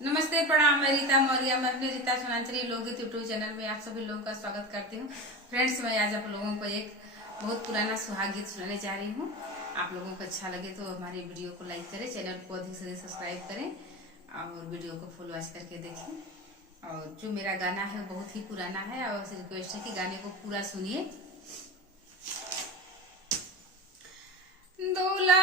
नमस्ते, प्रणाम। मैं रीता मौर्य। मैं अपने रीता सोनांचली लोकगीत यूट्यूब चैनल में आप सभी लोगों का स्वागत करती हूँ। फ्रेंड्स, मैं आज आप लोगों को एक बहुत पुराना सुहाग गीत सुनाने जा रही हूँ। आप लोगों को अच्छा लगे तो हमारी वीडियो को लाइक करें, चैनल को अधिक से अधिक सब्सक्राइब करें और वीडियो को फुल वॉच करके देखें। और जो मेरा गाना है बहुत ही पुराना है और रिक्वेस्ट है कि गाने को पूरा सुनिए। दूल्हा